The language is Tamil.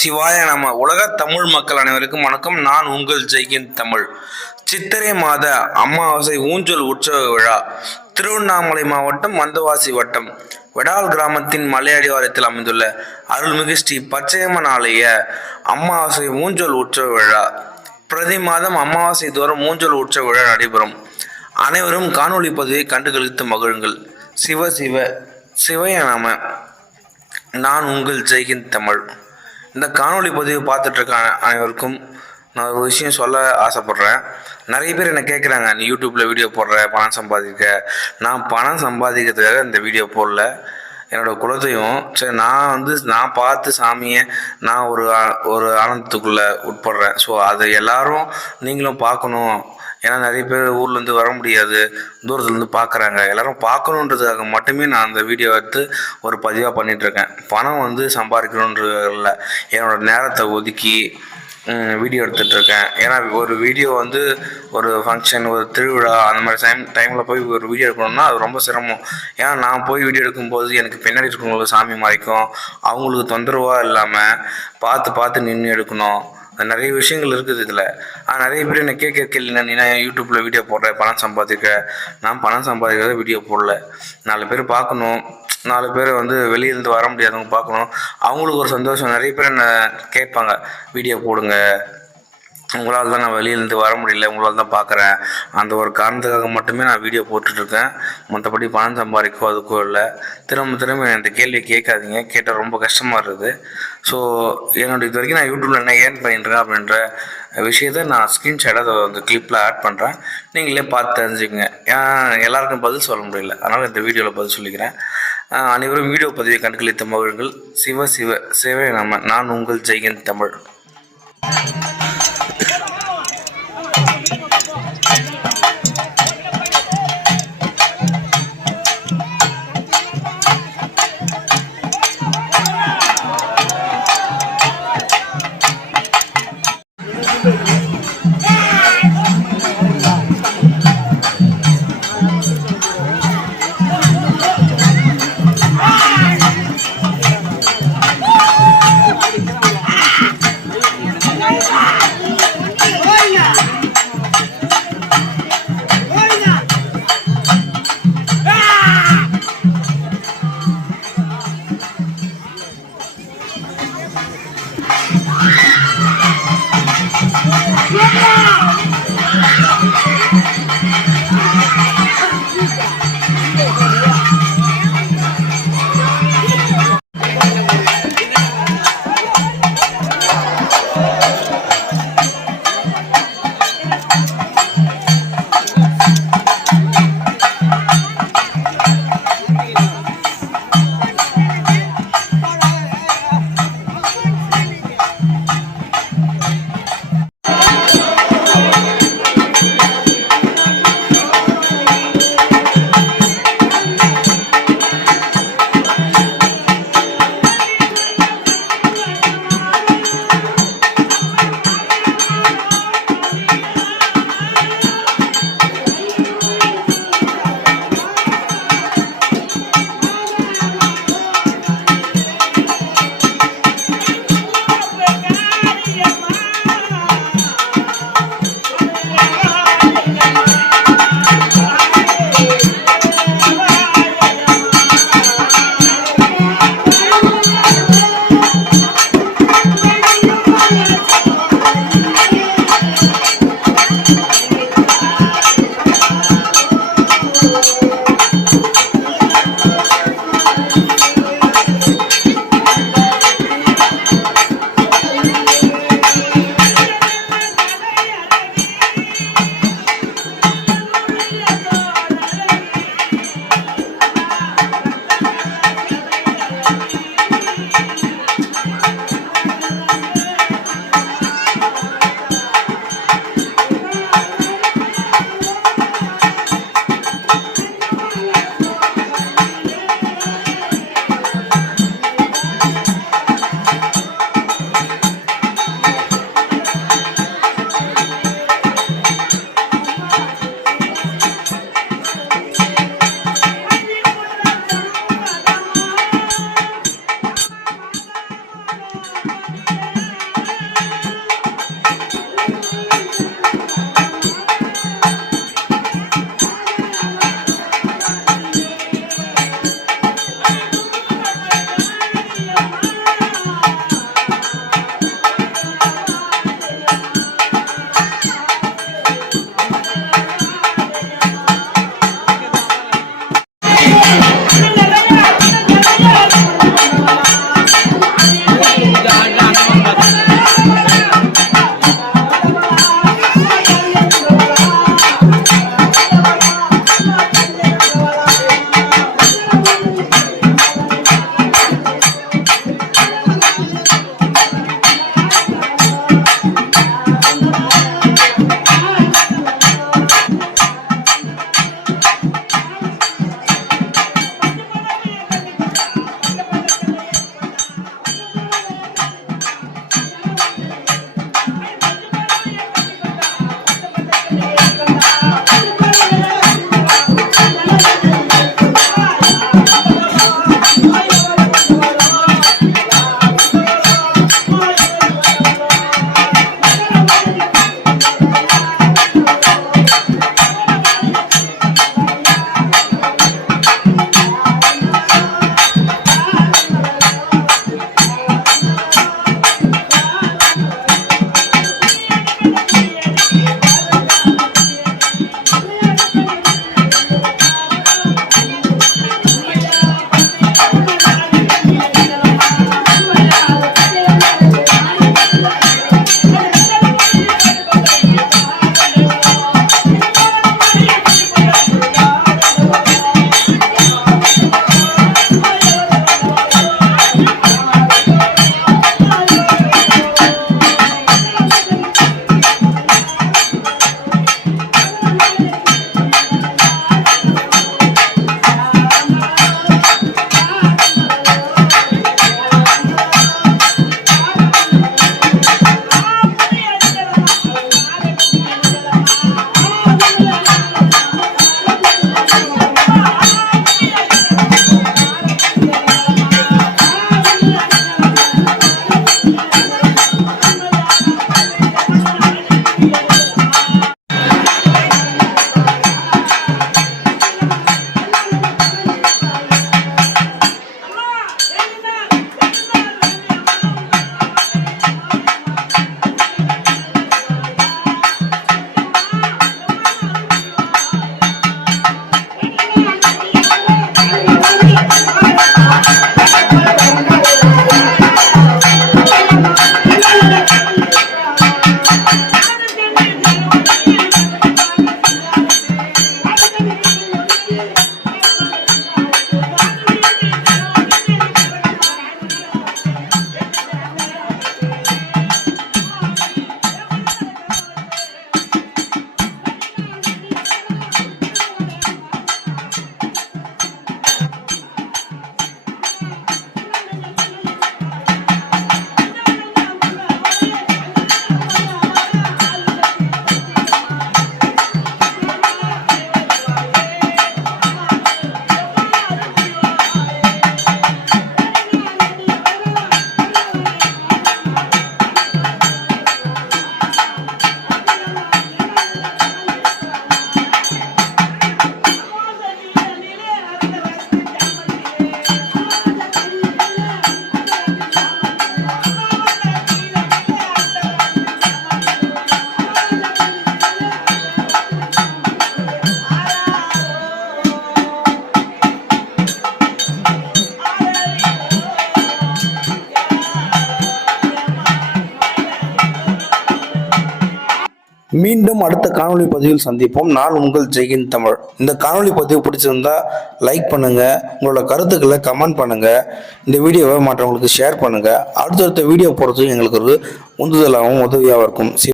சிவாய நம. உலக தமிழ் மக்கள் அனைவருக்கும் வணக்கம். நான் உங்கள் ஜெய்கின் தமிழ். சித்திரை மாத அமாவாசை ஊஞ்சல் உற்சவ விழா திருவண்ணாமலை மாவட்டம் மந்தவாசி வட்டம் வெடால் கிராமத்தின் மலையடிவாரத்தில் அமைந்துள்ள அருள்மிகு ஸ்ரீ பச்சையம்மன் ஆலய அமாவாசை ஊஞ்சல் உற்சவ விழா. பிரதி மாதம் அமாவாசை தோறும் ஊஞ்சல் உற்சவ விழா நடைபெறும். அனைவரும் காணொளி பதிவை கண்டுகளித்து மகிழுங்கள். சிவ சிவ சிவய நம. நான் உங்கள் ஜெய்கின் தமிழ். இந்த காணொளி பதிவு பார்த்துட்ருக்க அனைவருக்கும் நான் ஒரு விஷயம் சொல்ல ஆசைப்பட்றேன். நிறைய பேர் என்ன கேட்குறாங்க, நீ யூடியூப்பில் வீடியோ போடுற பணம் சம்பாதிக்க. நான் பணம் சம்பாதிக்கிறதுக்காக இந்த வீடியோ போடல. என்னோடய குலதெய்வம் சரி, நான் பார்த்து சாமியை நான் ஒரு ஆனந்தத்துக்குள்ளே உட்படுறேன். ஸோ அதை எல்லாரும் நீங்களும் பார்க்கணும். ஏன்னா நிறைய பேர் ஊர்லேருந்து வர முடியாது, தூரத்துலேருந்து பார்க்குறாங்க. எல்லோரும் பார்க்கணுன்றதுக்காக மட்டுமே நான் அந்த வீடியோ எடுத்து ஒரு பதிவாக பண்ணிகிட்ருக்கேன். பணம் சம்பாதிக்கணுன்றது இல்லை, என்னோடய நேரத்தை ஒதுக்கி வீடியோ எடுத்துகிட்ருக்கேன். ஏன்னா ஒரு வீடியோ ஒரு ஃபங்க்ஷன், ஒரு திருவிழா அந்த மாதிரி டைமில் போய் ஒரு வீடியோ எடுக்கணும்னா அது ரொம்ப சிரமம். ஏன்னா நான் போய் வீடியோ எடுக்கும்போது எனக்கு பின்னாடி இருக்கவங்களுக்கு சாமி மறைக்கும், அவங்களுக்கு தொந்தரவாக இல்லாமல் பார்த்து நின்று எடுக்கணும். நிறைய விஷயங்கள் இருக்குது இதில். நிறைய பேர் என்ன கேள்வி, நீ யூடியூப்பில் வீடியோ போடுற பணம் சம்பாதிக்க. நான் பணம் சம்பாதிக்கிறத வீடியோ போடல. 4 பேர் பார்க்கணும், 4 பேர் வெளியிலேருந்து வர முடியாதவங்க பார்க்கணும், அவங்களுக்கு ஒரு சந்தோஷம். நிறைய பேர் என்ன கேட்பாங்க, வீடியோ போடுங்க, உங்களால் தான் நான் வெளியிலேருந்து வர முடியல, உங்களால் தான் பார்க்குறேன். அந்த ஒரு காரணத்துக்காக மட்டுமே நான் வீடியோ போட்டுட்ருக்கேன். மற்றபடி பணம் சம்பாதிக்கோ அதுக்கோ இல்லை. திரும்ப என்கிட்ட கேள்வி கேட்காதீங்க, கேட்டால் ரொம்ப கஷ்டமாக இருக்குது. ஸோ இது வரைக்கும் நான் யூடியூப்பில் என்ன ஏர்ன் பண்ணிட்டுருக்கேன் அப்படின்ற விஷயத்தை நான் ஸ்க்ரீன்ஷாட்டை அந்த கிளிப்பில் ஆட் பண்ணுறேன். நீங்களே பார்த்து தெரிஞ்சுக்கங்க. எல்லாருக்கும் பதில் சொல்ல முடியல, அதனால் இந்த வீடியோவில் பதில் சொல்லிக்கிறேன். அனைவரும் வீடியோ பதிவை கண்டுகளித்த மகிழுங்கள். சிவ சிவ சிவ நம. நான் உங்கள் ஜெய்கின் தமிழ். மீண்டும் அடுத்த காணொளி பதிவில் சந்திப்போம். நான் உங்கள் ஜெய்ஹிந்த் தமிழ். இந்த காணொளி பதிவு பிடிச்சிருந்தா லைக் பண்ணுங்க, உங்களோட கருத்துக்களை கமெண்ட் பண்ணுங்க, இந்த வீடியோவை மற்றவங்களுக்கு ஷேர் பண்ணுங்க. அடுத்தடுத்த வீடியோ போடுறதுக்கு எங்களுக்கு ஒரு உந்துதலாகவும் உதவியாகவும் இருக்கும்.